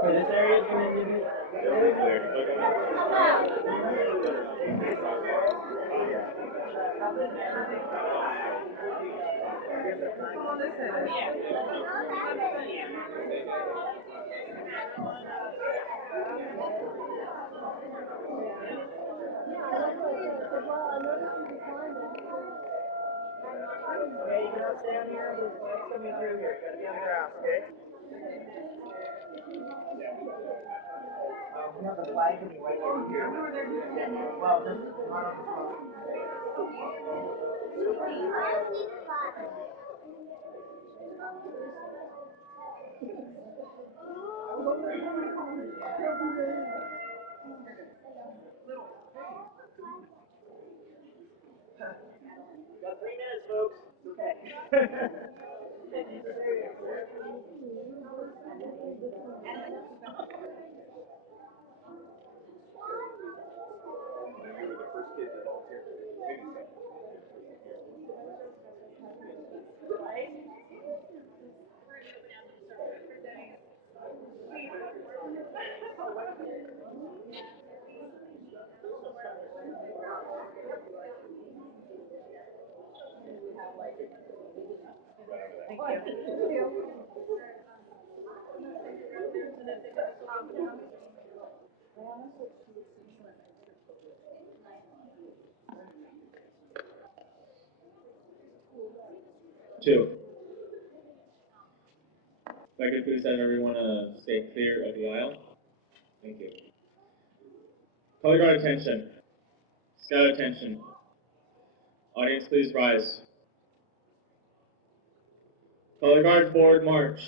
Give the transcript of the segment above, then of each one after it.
For this area, it's going to be okay, you cannot stay on here. There's lights coming through here. You gotta be on the grass, okay? We have the flag anyway over here. Well, just not on the front. Got 3 minutes, folks. It's okay. Two. If I could please have everyone stay clear of the aisle. Thank you. Color guard attention. Scout attention. Audience, please rise. Color guard forward march.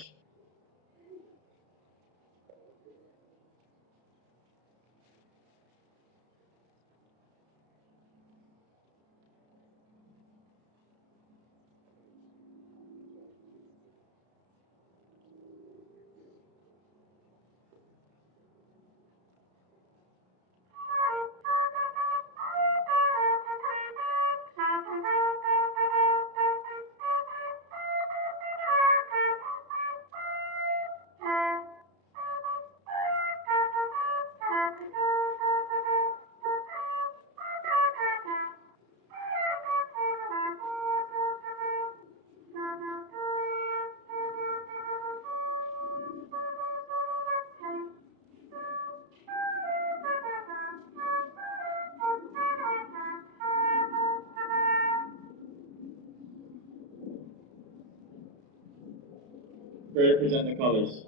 Ready to present the colors.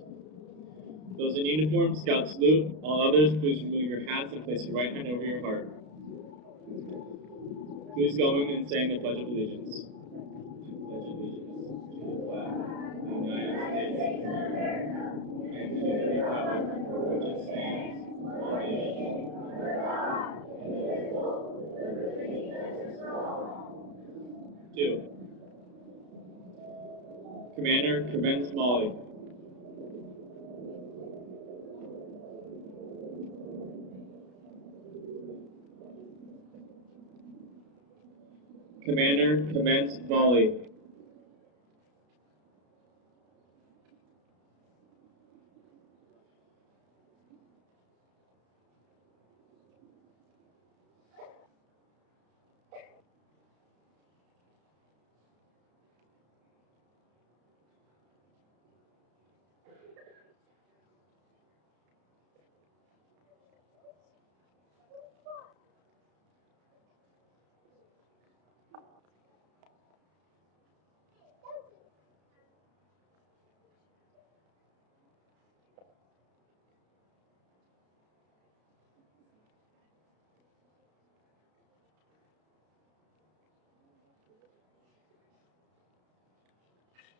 Those in uniform, scout salute. All others, please remove your hats and place your right hand over your heart. Please join in saying the Pledge of Allegiance. I pledge allegiance to the flag of the United States of America and to the republic for which it stands, one nation, under God, indivisible, with liberty and justice for all. 2. Commander, commence volley. Commander, commence volley.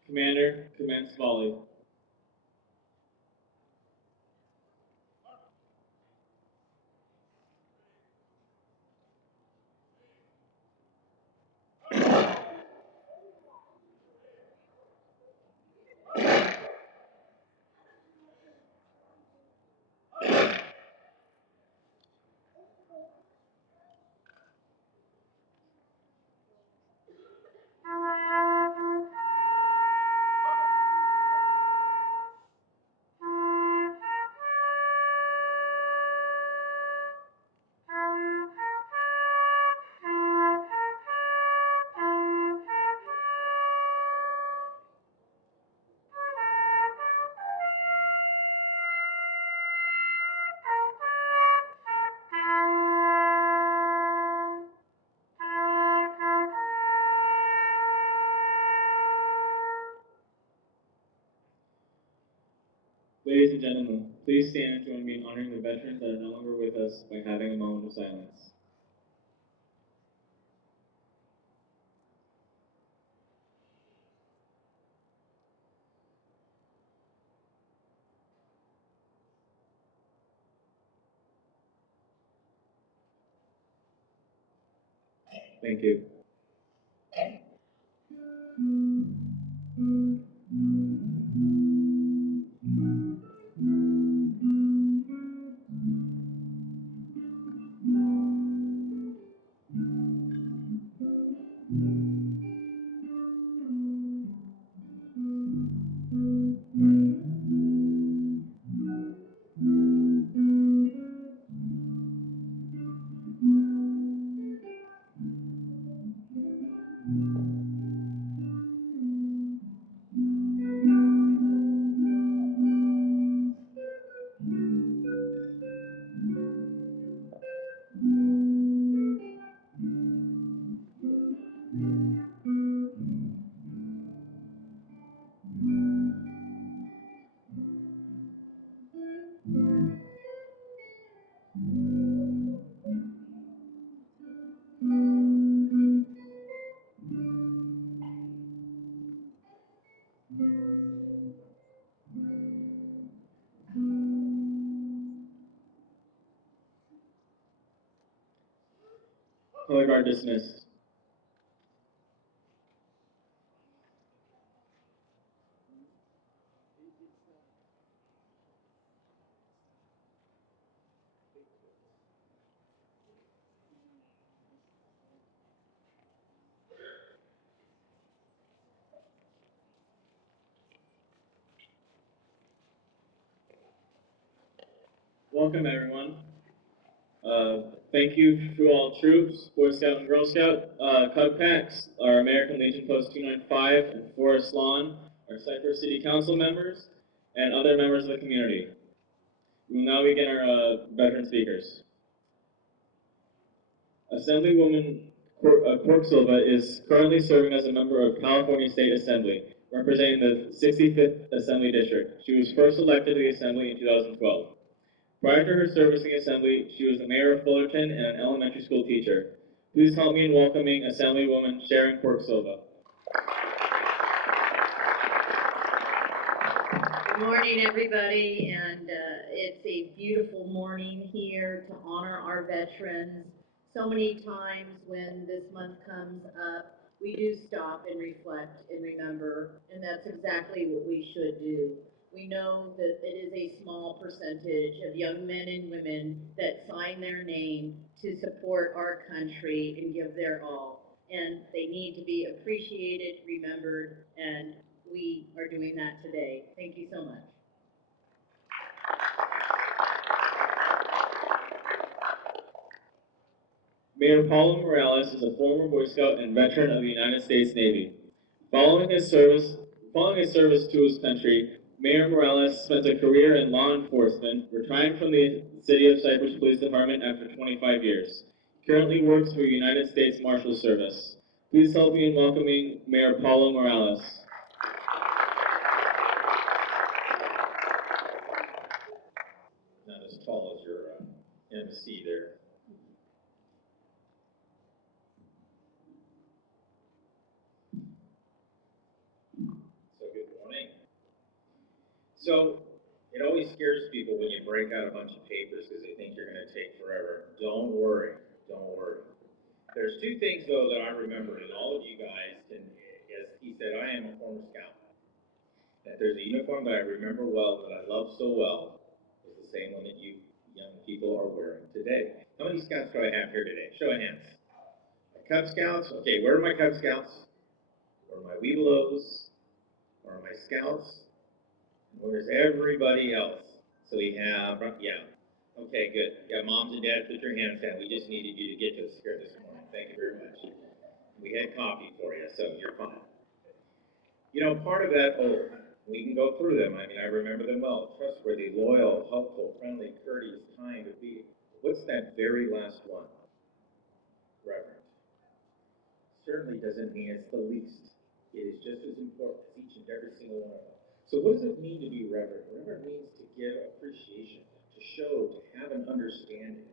Commander, commence volley. Ladies and gentlemen, please stand and join me in honoring the veterans that are no longer with us by having a moment of silence. Thank you. Color guard dismissed. Welcome, everyone. Thank you to all troops, Boy Scout and Girl Scout, Cub Packs, our American Legion Post 295, and Forest Lawn, our Cypress City Council members, and other members of the community. We will now begin our veteran speakers. Assemblywoman Cork Silva is currently serving as a member of California State Assembly, representing the 65th Assembly District. She was first elected to the Assembly in 2012. Prior to her service in the Assembly, she was the mayor of Fullerton and an elementary school teacher. Please help me in welcoming Assemblywoman Sharon Cork Silva. Good morning, everybody, and it's a beautiful morning here to honor our veterans. So many times when this month comes up, we do stop and reflect and remember, and that's exactly what we should do. We know that it is a small percentage of young men and women that sign their name to support our country and give their all, and they need to be appreciated, remembered, and we are doing that today. Thank you so much. Mayor Paulo Morales is a former Boy Scout and veteran of the United States Navy. Following his service to his country, Mayor Morales spent a career in law enforcement, retiring from the City of Cypress Police Department after 25 years. He currently works for the United States Marshal Service. Please help me in welcoming Mayor Paulo Morales. Not as tall as your MC there. So good morning. So it always scares people when you break out a bunch of papers because they think you're going to take forever. Don't worry. Don't worry. There's two things, though, that I remember, and all of you guys can, as he said, I am a former scout. That there's a uniform that I remember well, that I love so well, is the same one that you young people are wearing today. How many scouts do I have here today? Show of hands. My Cub Scouts? Okay, where are my Cub Scouts? Where are my Webelos? Where are my Scouts? And where's everybody else? So we have, yeah. Okay, good. Yeah, moms and dads, put your hands down. We just needed you to get to us here this morning. Thank you very much. We had coffee for you, so you're fine. You know, part of that oath, we can go through them. I mean, I remember them well. Trustworthy, loyal, helpful, friendly, courteous, kind, obedient. What's that very last one? Reverent. Certainly doesn't mean it's the least. It is just as important as each and every single one of them. So what does it mean to be reverent? Reverent means to give appreciation, to show, to have an understanding.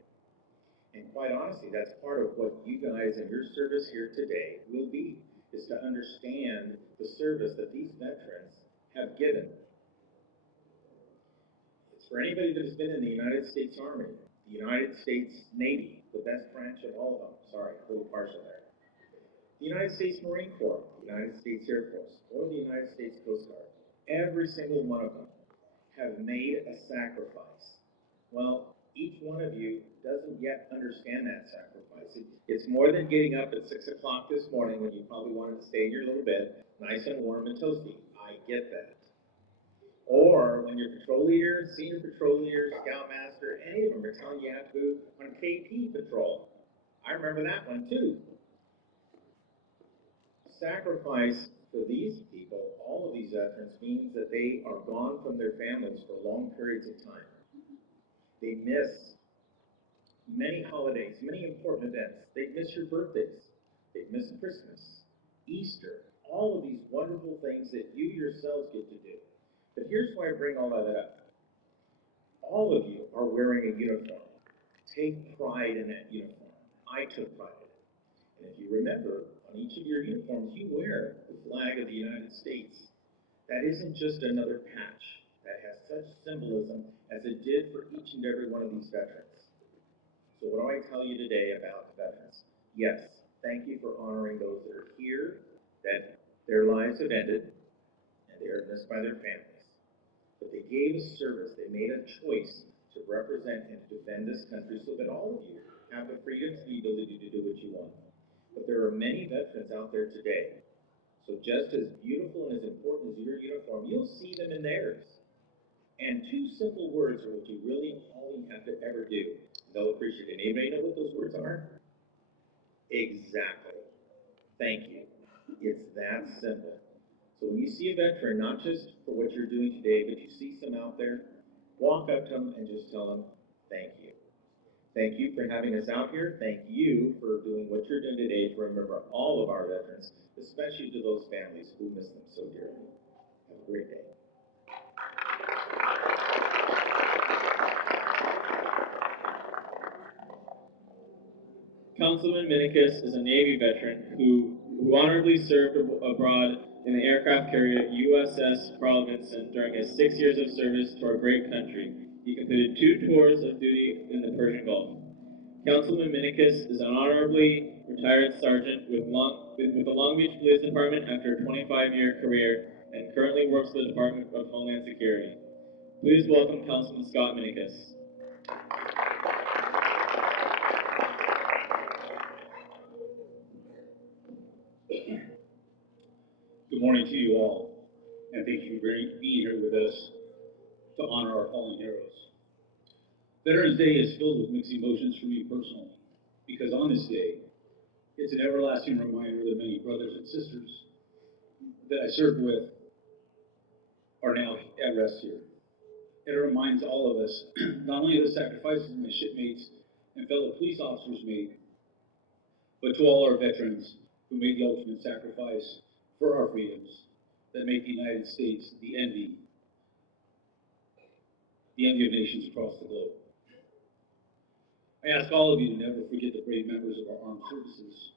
And quite honestly, that's part of what you guys in your service here today will be, is to understand the service that these veterans have given. It's for anybody that has been in the United States Army, the United States Navy, the best branch of all of them. Sorry, a little partial there. The United States Marine Corps, the United States Air Force, or the United States Coast Guard. Every single one of them have made a sacrifice. Well, each one of you doesn't yet understand that sacrifice. It's more than getting up at 6 o'clock this morning when you probably wanted to stay in your little bed, nice and warm and toasty. I get that. Or when your patrol leader, senior patrol leader, scoutmaster, any of them are telling you you have to go on KP patrol. I remember that one too. Sacrifice for these people, all of these veterans, means that they are gone from their families for long periods of time. They miss many holidays, many important events. They miss your birthdays. They miss Christmas, Easter, all of these wonderful things that you yourselves get to do. But here's why I bring all of that up. All of you are wearing a uniform. Take pride in that uniform. I took pride in it. And if you remember, on each of your uniforms, you wear the flag of the United States. That isn't just another patch. That has such symbolism as it did for each and every one of these veterans. So what do I tell you today about veterans? Yes, thank you for honoring those that are here, that their lives have ended, and they are missed by their families. But they gave a service, they made a choice to represent and defend this country so that all of you have the freedom and the ability to do what you want. But there are many veterans out there today. So just as beautiful and as important as your uniform, you'll see them in theirs. And two simple words are what you really all you have to ever do. They'll appreciate it. Anybody know what those words are? Exactly. Thank you. It's that simple. So when you see a veteran, not just for what you're doing today, but you see some out there, walk up to them and just tell them, thank you. Thank you for having us out here. Thank you for doing what you're doing today to remember all of our veterans, especially to those families who miss them so dearly. Have a great day. Councilman Minikis is a Navy veteran who honorably served abroad in the aircraft carrier USS Carl Vinson during his 6 years of service to our great country. He completed 2 tours of duty in the Persian Gulf. Councilman Minikis is an honorably retired sergeant with the Long Beach Police Department after a 25-year career and currently works for the Department of Homeland Security. Please welcome Councilman Scott Minikis. Good morning to you all, and thank you for being here with us to honor our fallen heroes. Veterans Day is filled with mixed emotions for me personally, because on this day, it's an everlasting reminder that many brothers and sisters that I served with are now at rest here. It reminds all of us not only of the sacrifices my shipmates and fellow police officers made, but to all our veterans who made the ultimate sacrifice for our freedoms that make the United States the envy of nations across the globe. I ask all of you to never forget the brave members of our armed services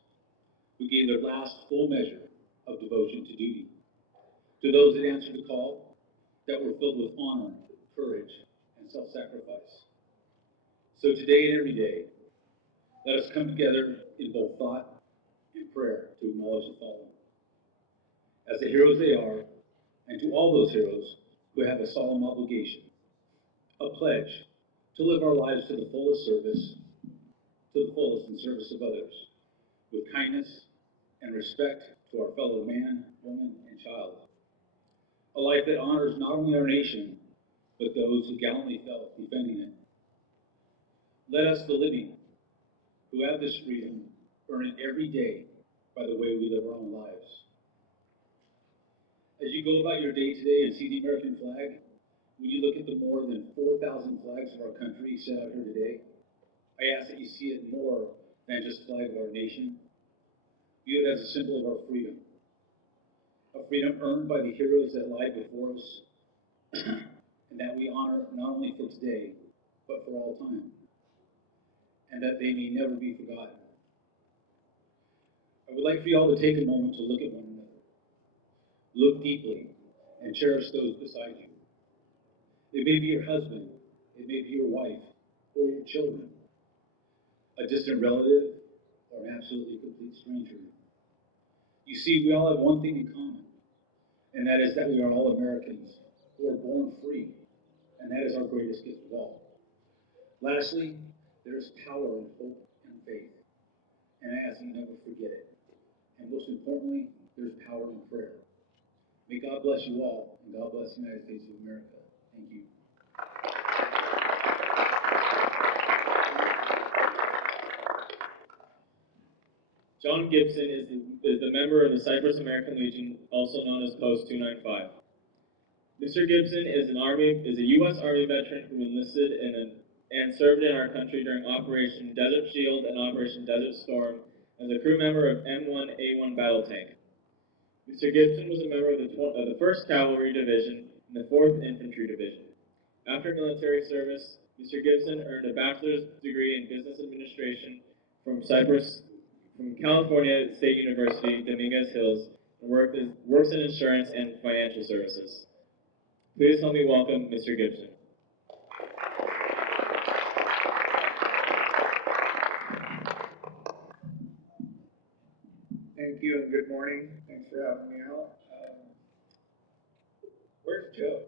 who gave their last full measure of devotion to duty. To those that answered the call, that were filled with honor, courage, and self-sacrifice. So today and every day, let us come together in both thought and prayer to acknowledge the fallen as the heroes they are, and to all those heroes who have a solemn obligation, a pledge to live our lives to the fullest in service of others, with kindness and respect to our fellow man, woman, and child. A life that honors not only our nation, but those who gallantly fell defending it. Let us, the living, who have this freedom, earn it every day by the way we live our own lives. As you go about your day today and see the American flag, when you look at the more than 4,000 flags of our country set out here today, I ask that you see it more than just a flag of our nation. View it as a symbol of our freedom. a freedom earned by the heroes that lie before us, and that we honor not only for today, but for all time, and that they may never be forgotten. I would like for you all to take a moment to look at one another, look deeply, and cherish those beside you. It may be your husband, it may be your wife, or your children, a distant relative, or an absolutely complete stranger. You see, we all have one thing in common, and that is that we are all Americans who are born free, and that is our greatest gift of all. Lastly, there is power in hope and faith, and I ask that you never forget it. And most importantly, there's power in prayer. May God bless you all, and God bless the United States of America. Thank you. John Gibson is the member of the Cypress American Legion, also known as Post 295. Mr. Gibson is a U.S. Army veteran who enlisted and served in our country during Operation Desert Shield and Operation Desert Storm as a crew member of M1A1 battle tank. Mr. Gibson was a member of the 1st Cavalry Division and the 4th Infantry Division. After military service, Mr. Gibson earned a bachelor's degree in business administration from California State University, Dominguez Hills, and works in insurance and financial services. Please help me welcome Mr. Gibson. Thank you and good morning. Thanks for having me out. Where's Joe?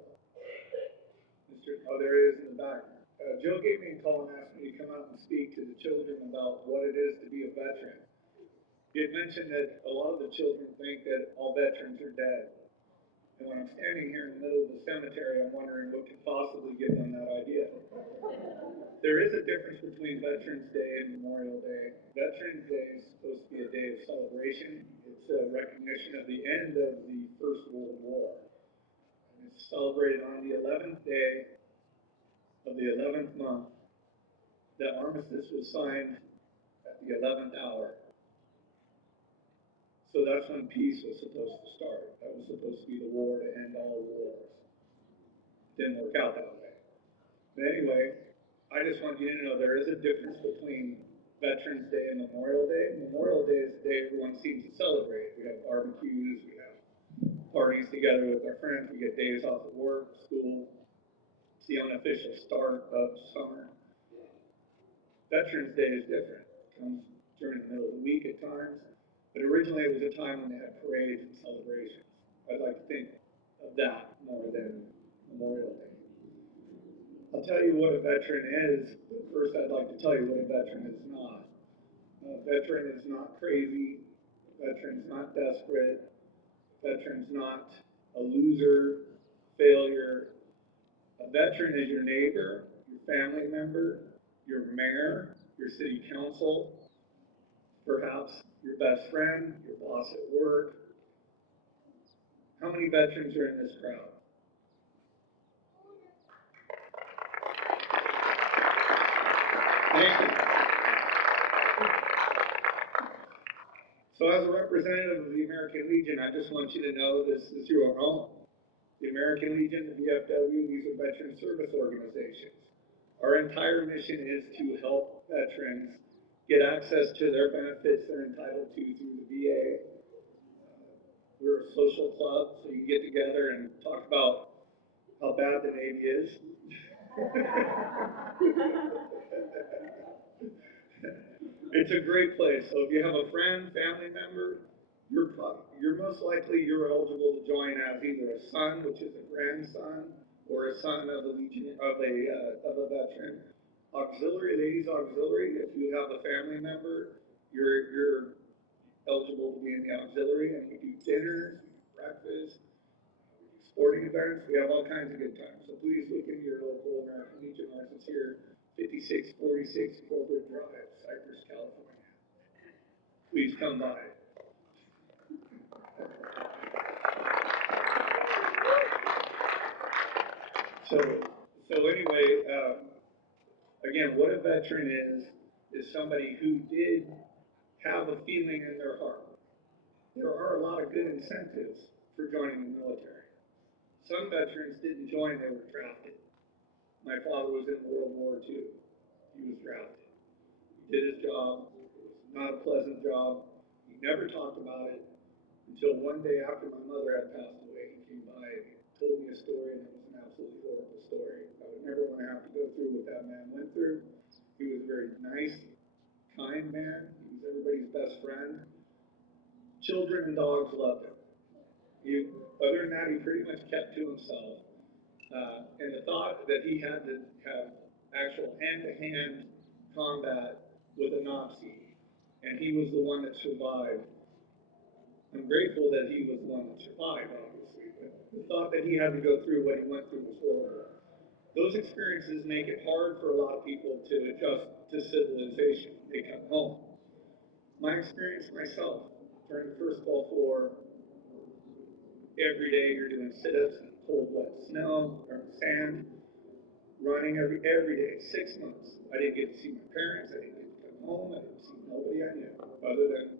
Oh, there he is in the back. Joe gave me a call and asked me to come out and speak to the children about what it is to be a veteran. He had mentioned that a lot of the children think that all veterans are dead. And when I'm standing here in the middle of the cemetery, I'm wondering what could possibly give them that idea. There is a difference between Veterans Day and Memorial Day. Veterans Day is supposed to be a day of celebration. It's a recognition of the end of the First World War. And it's celebrated on the 11th day of the 11th month. The armistice was signed at the 11th hour. So that's when peace was supposed to start. That was supposed to be the war to end all wars. Didn't work out that way. But anyway, I just want you to know there is a difference between Veterans Day and Memorial Day. Memorial Day is the day everyone seems to celebrate. We have barbecues, we have parties together with our friends, we get days off of work, school. It's the unofficial start of summer. Veterans Day is different. It comes during the middle of the week at times. But originally it was a time when they had parades and celebrations. I'd like to think of that more than Memorial Day. I'll tell you what a veteran is, but first I'd like to tell you what a veteran is not. A veteran is not crazy. A veteran's not desperate. A veteran's not a loser, failure. A veteran is your neighbor, your family member, your mayor, your city council, perhaps your best friend, your boss at work. How many veterans are in this crowd? Thank you. So as a representative of the American Legion, I just want you to know this is your home. The American Legion, the VFW, these are veteran service organizations. Our entire mission is to help veterans get access to their benefits they're entitled to through the VA. We're a social club, so you can get together and talk about how bad the Navy is. It's a great place. So if you have a friend, family member, you're most likely eligible to join as either a son, which is a grandson, or a son of a veteran. Auxiliary, ladies auxiliary, if you have a family member, you're eligible to be in the auxiliary, and we do dinners, we do breakfast, we do sporting events, we have all kinds of good times. So please look into your local American Legion. Ours is here, 5646 Corporate Drive, Cypress, California. Please come by. So anyway, again, what a veteran is somebody who did have a feeling in their heart. There are a lot of good incentives for joining the military. Some veterans didn't join, they were drafted. My father was in World War II. He was drafted. He did his job. It was not a pleasant job. He never talked about it until one day after my mother had passed away. He came by and told me a story, and it was an absolutely horrible story. I would never want to have to go through what that man went through. He was a very nice, kind man. He was everybody's best friend. Children and dogs loved him. Other than that, he pretty much kept to himself. And the thought that he had to have actual hand-to-hand combat with a Nazi, and he was the one that survived. I'm grateful that he was the one that survived, obviously, but the thought that he had to go through what he went through was horrible. Those experiences make it hard for a lot of people to adjust to civilization. They come home. My experience myself, during the first Gulf War, every day you're doing sit-ups in cold, wet snow or sand, running every day, 6 months. I didn't get to see my parents. I didn't get to come home. I didn't see nobody I knew other than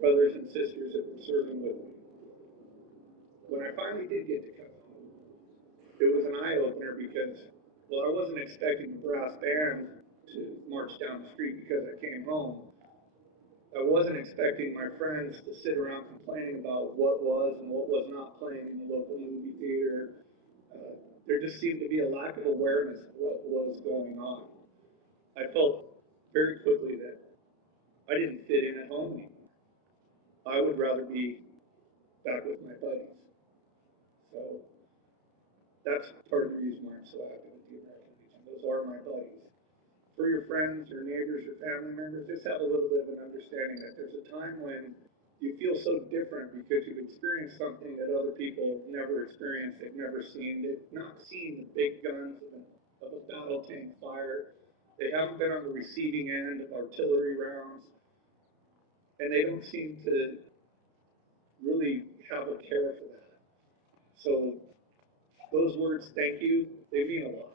brothers and sisters that were serving with me. When I finally did get to come home, it was an eye-opener because, well, I wasn't expecting the brass band to march down the street because I came home. I wasn't expecting my friends to sit around complaining about what was and what was not playing in the local movie theater. There just seemed to be a lack of awareness of what was going on. I felt very quickly that I didn't fit in at home anymore. I would rather be back with my buddies. So that's part of the reason why I'm so happy with the American Legion. Those are my buddies. For your friends, your neighbors, your family members, just have a little bit of an understanding that there's a time when you feel so different because you've experienced something that other people have never experienced, they've never seen. They've not seen the big guns of a battle tank fire. They haven't been on the receiving end of artillery rounds. And they don't seem to really have a care for that. So those words, thank you, they mean a lot.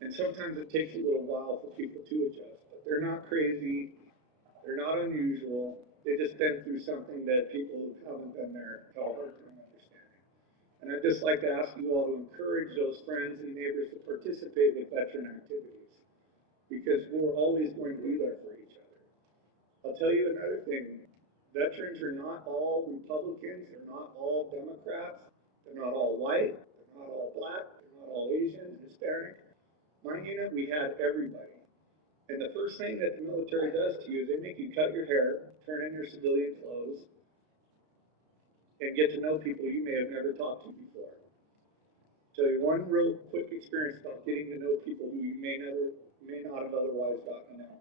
And sometimes it takes a little while for people to adjust, but they're not crazy, they're not unusual, they just been through something that people who haven't been there have a hard time understanding. And I'd just like to ask you all to encourage those friends and neighbors to participate with veteran activities, because we're always going to be there for each other. I'll tell you another thing, veterans are not all Republicans, they're not all Democrats, they're not all white, they're not all black, they're not all Asian, Hispanic. My unit, we had everybody. And the first thing that the military does to you is they make you cut your hair, turn in your civilian clothes, and get to know people you may have never talked to before. I'll tell you one real quick experience about getting to know people who you may not have otherwise gotten to know.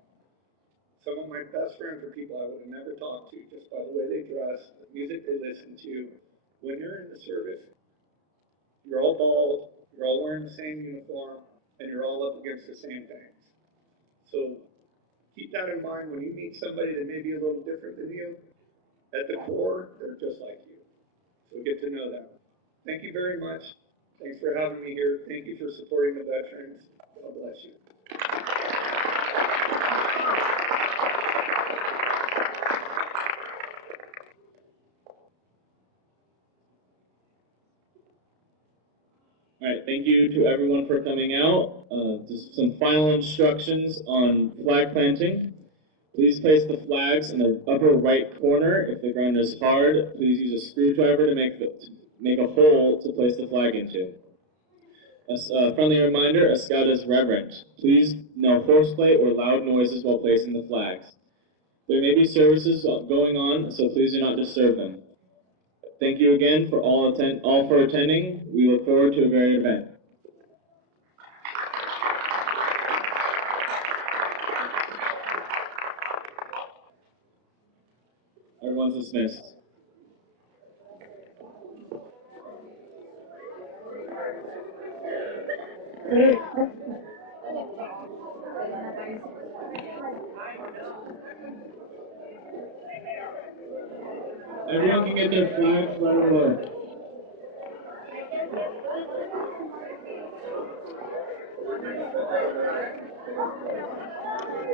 Some of my best friends are people I would have never talked to just by the way they dress, the music they listen to. When you're in the service, you're all bald, you're all wearing the same uniform, and you're all up against the same things. So keep that in mind when you meet somebody that may be a little different than you. At the core, they're just like you. So get to know them. Thank you very much. Thanks for having me here. Thank you for supporting the veterans. God bless you. All right, thank you to everyone for coming out. Just some final instructions on flag planting. Please place the flags in the upper right corner. If the ground is hard, please use a screwdriver to make a hole to place the flag into. A friendly reminder, a scout is reverent. Please no horseplay or loud noises while placing the flags. There may be services going on, so please do not disturb them. Thank you again for all for attending. We look forward to a great event. Everyone's dismissed. Everyone can get their flags right away.